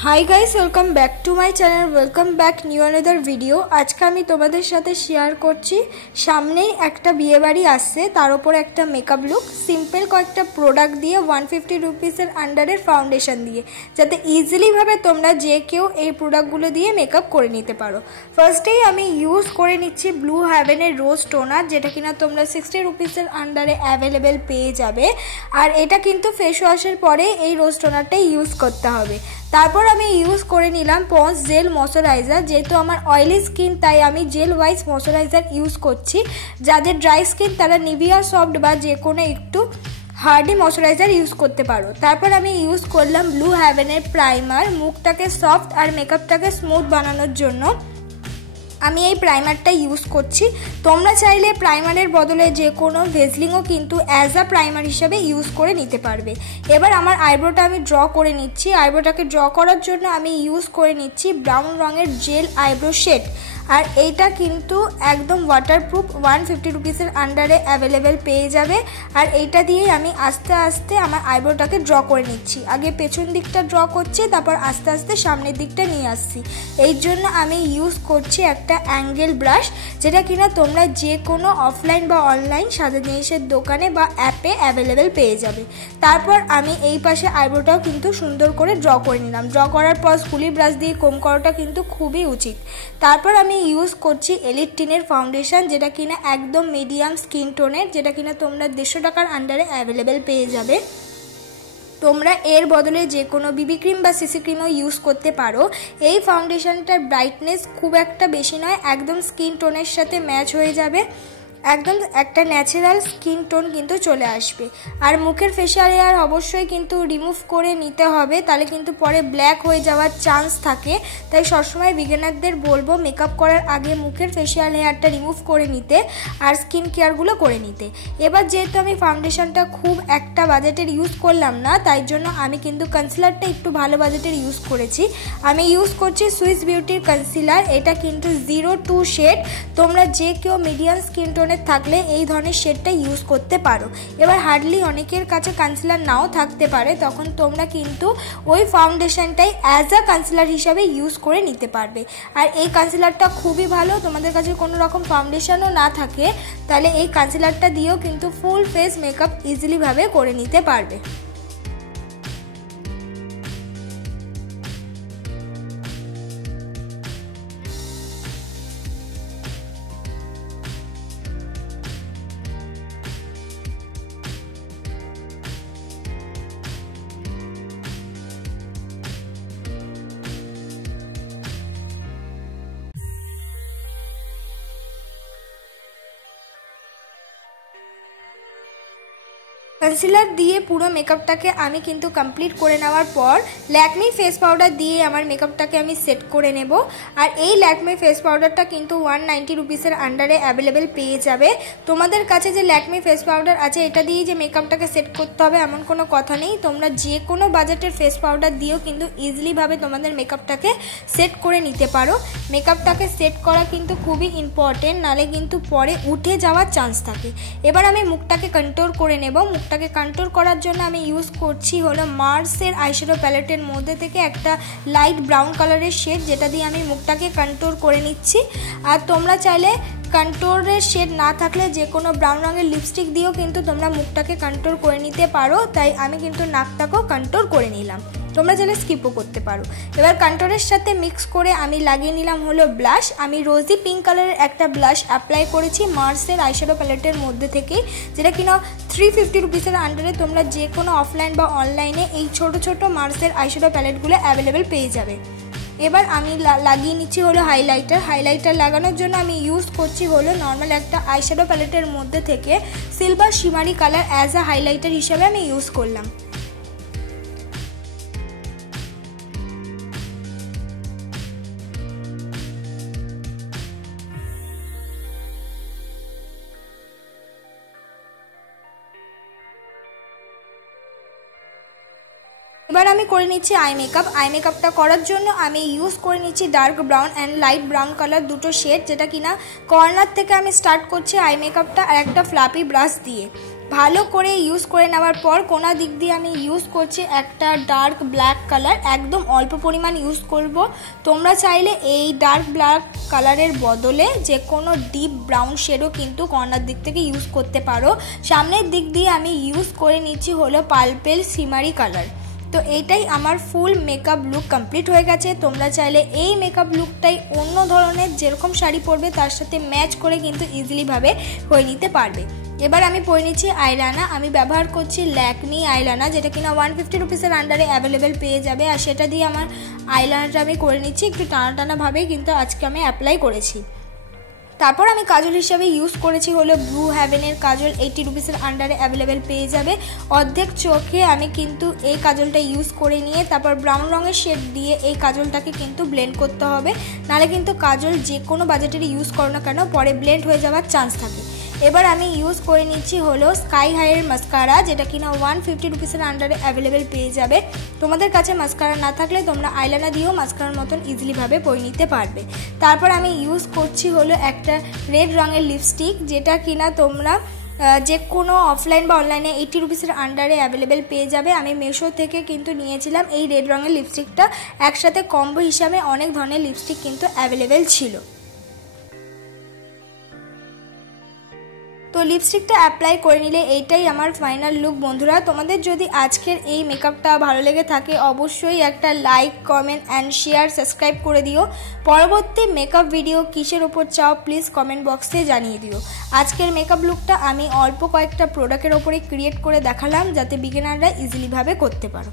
High guys welcome back to my channel welcome back new another video. आज के आमी तोमादेर साथे शेयर करछि सामने एक बिये बाड़ी आसছে तार उपर एक मेकअप लुक सिम्पल कयेकटा प्रोडक्ट दिए 150 रुपिसের आंडारे फाउंडेशन दिए जाते इजिली भावे तोमरा जे केउ এই প্রোডাক্টগুলো দিয়ে মেকআপ করে নিতে পারো। ফার্স্টেই আমি ইউজ করে নিচ্ছি ব্লু হেভেনের রোজ টোনার যেটা কিনা তোমরা 60 रुपिसের আন্ডারে অ্যাভেলেবল পেয়ে যাবে। আর এটা কিন্তু ফেস ওয়াশের পরে এই রোজ টোনারটাই ইউজ করতে হবে। তারপর আমি ইউজ করে নিলাম পন্স জেল ময়শ্চারাইজার, যেহেতু আমার অয়েলি স্কিন তাই আমি জেল ওয়াইজ ময়শ্চারাইজার ইউজ করছি। যাদের ড্রাই স্কিন তারা নিভিয়া সফট বা যে কোনো একটু হার্ডি ময়শ্চারাইজার ইউজ করতে পারো। তারপর আমি ইউজ করলাম ব্লু হেভেনের প্রাইমার, মুখটাকে সফট আর মেকআপটাকে স্মুথ বানানোর জন্য আমি এই প্রাইমারটা ইউজ করছি। তোমরা চাইলে প্রাইমারের বদলে যে কোনো ভেজলিংও কিন্তু অ্যাজ আ প্রাইমার হিসাবে ইউজ করে নিতে পারবে। এবার আমার আইব্রোটা আমি ড্র করে নিচ্ছি। আইব্রোটাকে ড্র করার জন্য আমি ইউজ করে নিচ্ছি ব্রাউন রঙের জেল আইব্রো শেড। আর এইটা কিন্তু একদম ওয়াটারপ্রুফ 150 रुपिसের আন্ডারে অ্যাভেলেবেল পেয়ে যাবে। আর এইটা দিয়েই আমি আস্তে আস্তে আমার আইব্রোটাকে ড্র করে নিচ্ছি। আগে পেছন দিকটা ড্র করছি, তারপর আস্তে আস্তে সামনের দিকটা নিয়ে আসছি। এই জন্য আমি ইউজ করছি একটা অ্যাঙ্গেল ব্রাশ, যেটা কিনা তোমরা যে কোনো অফলাইন বা অনলাইন সাদা জিনিসের দোকানে বা অ্যাপে অ্যাভেলেবেল পেয়ে যাবে। তারপর আমি এই পাশে আইব্রোটাও কিন্তু সুন্দর করে ড্র করে নিলাম। ড্র করার পর স্কুলি ব্রাশ দিয়ে কম করাটা কিন্তু খুবই উচিত। তারপর আমি ইউজ করছি এলিট টিনের ফাউন্ডেশন, যেটা কিনা একদম মিডিয়াম স্কিন টোনের, যেটা কিনা তোমরা 150 টাকার আন্ডারে অ্যাভেলেবেল পেয়ে যাবে। তোমরা এর বদলে যে কোনো বিবি ক্রিম বা সিসি ক্রিমও ইউজ করতে পারো। এই ফাউন্ডেশনটার ব্রাইটনেস খুব একটা বেশি নয়, একদম স্কিন টোনের সাথে ম্যাচ হয়ে যাবে, একদম একটা ন্যাচারাল স্কিন টোন কিন্তু চলে আসবে। আর মুখের ফেশিয়াল হেয়ার অবশ্যই কিন্তু রিমুভ করে নিতে হবে, তাহলে কিন্তু পরে ব্ল্যাক হয়ে যাওয়ার চান্স থাকে। তাই সবসময় বিগিনারদের বলবো মেকআপ করার আগে মুখের ফেশিয়াল হেয়ারটা রিমুভ করে নিতে আর স্কিন কেয়ারগুলো করে নিতে। এবার যেহেতু আমি ফাউন্ডেশনটা খুব একটা বাজেটের ইউজ করলাম না, তাই জন্য আমি কিন্তু কনসিলারটা একটু ভালো বাজেটের ইউজ করেছি। আমি ইউজ করছি সুইস বিউটির কনসিলার। এটা কিন্তু 02 শেড। তোমরা যে কেউ মিডিয়াম স্কিন টোন থাকলে এই ধরনের শেডটা ইউজ করতে পারো। এবার হার্ডলি অনেকের কাছে কনসিলার নাও থাকতে পারে, তখন তোমরা কিন্তু ওই ফাউন্ডেশনটাই অ্যাজ আ কনসিলার হিসাবে ইউজ করে নিতে পারবে। আর এই কনসিলারটা খুবই ভালো। তোমাদের কাছে কোনো রকম ফাউন্ডেশনও না থাকে তাহলে এই কনসিলারটা দিয়েও কিন্তু ফুল ফেস মেকআপ ইজিলি ভাবে করে নিতে পারবে। কনসিলার দিয়ে পুরো মেকআপটাকে আমি কিন্তু কমপ্লিট করে নেওয়ার পর ল্যাকমি ফেস পাউডার দিয়ে আমার মেকআপটাকে আমি সেট করে নেব। আর এই ল্যাকমি ফেস পাউডারটা কিন্তু 190 रुपिसের আন্ডারে অ্যাভেলেবেল পেয়ে যাবে। তোমাদের কাছে যে ল্যাকমি ফেস পাউডার আছে এটা দিয়ে যে মেকআপটাকে সেট করতে হবে এমন কোনো কথা নেই। তোমরা যে কোনো বাজেটের ফেস পাউডার দিয়েও কিন্তু ইজিলি ভাবে তোমাদের মেকআপটাকে সেট করে নিতে পারো। মেকআপটাকে সেট করা কিন্তু খুবই ইম্পর্টেন্ট, নালে কিন্তু পরে উঠে যাওয়ার চান্স থাকে। এবার আমি মুখটাকে কন্ট্রোল করে নেব। মুখটাকে কন্ট্রোল করার জন্য আমি ইউজ করছি হলো মার্সের আইশ্যাডো প্যালেটের মধ্যে থেকে একটা লাইট ব্রাউন কালারের শেড, যেটা দিয়ে আমি মুখটাকে কন্ট্রোল করে নিচ্ছি। আর তোমরা চাইলে কন্ট্রোলের শেড না থাকলে যে কোনো ব্রাউন রঙের লিপস্টিক দিয়েও কিন্তু তোমরা মুখটাকে কন্ট্রোল করে নিতে পারো। তাই আমি কিন্তু নাকটাকেও কন্ট্রোল করে নিলাম, তোমরা চাইলে স্কিপও করতে পারো। এবার কন্ট্রোলের সাথে মিক্স করে আমি লাগিয়ে নিলাম হলো ব্লাশ। আমি রোজি পিঙ্ক কালারের একটা ব্লাশ অ্যাপ্লাই করেছি মার্সের আইশ্যাডো প্যালেটের মধ্যে থেকে, যেটা কিনা 350 रुपिसের আন্ডারে তোমরা যে কোনো অফলাইন বা অনলাইনে এই ছোট ছোট মার্সের আইশ্যাডো প্যালেটগুলো অ্যাভেলেবেল পেয়ে যাবে। এবার আমি লাগিয়ে নিচ্ছি হলো হাইলাইটার। হাইলাইটার লাগানোর জন্য আমি ইউজ করছি হলো নর্মাল একটা আইশ্যাডো প্যালেটের মধ্যে থেকে silver শিমারি colour as a highlighter হিসাবে আমি ইউজ করলাম। এবার আমি করে নিচ্ছি আই মেকআপ। আই মেকআপটা করার জন্য আমি ইউজ করে নিচ্ছি dark brown and light brown colour দুটো শেড, যেটা কিনা কর্নার থেকে আমি স্টার্ট করছি আই মেকআপটা আর একটা ফ্লাপি ব্রাশ দিয়ে। ভালো করে ইউজ করে নেওয়ার পর কোনা দিক দিয়ে আমি ইউজ করছি একটা ডার্ক ব্ল্যাক কালার, একদম অল্প পরিমাণ ইউজ করব। তোমরা চাইলে এই ডার্ক ব্ল্যাক কালারের বদলে যে কোনো ডিপ ব্রাউন শেডও কিন্তু কর্নার দিক থেকে ইউজ করতে পারো। সামনের দিক দিয়ে আমি ইউজ করে নিচ্ছি হলো পার্পেল সিমারি কালার। তো এইটাই আমার ফুল মেকআপ লুক কমপ্লিট হয়ে গেছে। তোমরা চাইলে এই মেকআপ লুকটাই অন্য ধরনের যেরকম শাড়ি পরবে তার সাথে ম্যাচ করে কিন্তু ইজিলিভাবে হয়ে নিতে পারবে। এবার আমি পরে নিচ্ছি আইলাইনার। আমি ব্যবহার করছি ল্যাকমি আইলাইনার, যেটা কিনা 150 রুপিসের আন্ডারে অ্যাভেলেবেল পেয়ে যাবে। আর সেটা দিয়ে আমার আইলাইনারটা আমি করে নিচ্ছি, একটু টানা টানাভাবেই কিন্তু আজকে আমি অ্যাপ্লাই করেছি। তারপর আমি কাজল হিসাবে ইউজ করেছি হলো ব্লু হ্যাভেনের কাজল, 80 রুপিসের আন্ডারে অ্যাভেলেবেল পেয়ে যাবে। অর্ধেক চোখে আমি কিন্তু এই কাজলটা ইউজ করে নিয়ে তারপর ব্রাউন রঙের শেড দিয়ে এই কাজলটাকে কিন্তু ব্লেন্ড করতে হবে, নাহলে কিন্তু কাজল যে কোনো বাজেটের ইউজ করো না কেন পরে ব্লেন্ড হয়ে যাওয়ার চান্স থাকে। এবার আমি ইউজ করে নিচ্ছি হলো স্কাই হাইয়ের মাস্কারা, যেটা কিনা 150 রুপিসের আন্ডারে অ্যাভেলেবেল পেয়ে যাবে। তোমাদের কাছে মাস্কারা না থাকলে তোমরা আইলাইনার দিয়েও মাস্কারার মতন ইজিলিভাবে পরে নিতে পারবে। তারপর আমি ইউজ করছি হলো একটা রেড রঙের লিপস্টিক, যেটা কিনা তোমরা যে কোনো অফলাইন বা অনলাইনে 80 রুপিসের আন্ডারে অ্যাভেলেবেল পেয়ে যাবে। আমি মিশো থেকে কিন্তু নিয়েছিলাম এই রেড রঙের লিপস্টিকটা, একসাথে কম্বো হিসাবে অনেক ধরনের লিপস্টিক কিন্তু অ্যাভেলেবেল ছিল। তো লিপস্টিকটা অ্যাপ্লাই করে নিলে এইটাই আমার ফাইনাল লুক। বন্ধুরা, তোমাদের যদি আজকের এই মেকআপটা ভালো লেগে থাকে অবশ্যই একটা like, comment and share, subscribe করে দিও। পরবর্তী মেকআপ ভিডিও কিসের ওপর চাও প্লিজ কমেন্ট বক্সে জানিয়ে দিও। আজকের মেকআপ লুকটা আমি অল্প কয়েকটা প্রোডাক্টের ওপরে ক্রিয়েট করে দেখালাম, যাতে বিগিনাররা ইজিলিভাবে করতে পারো।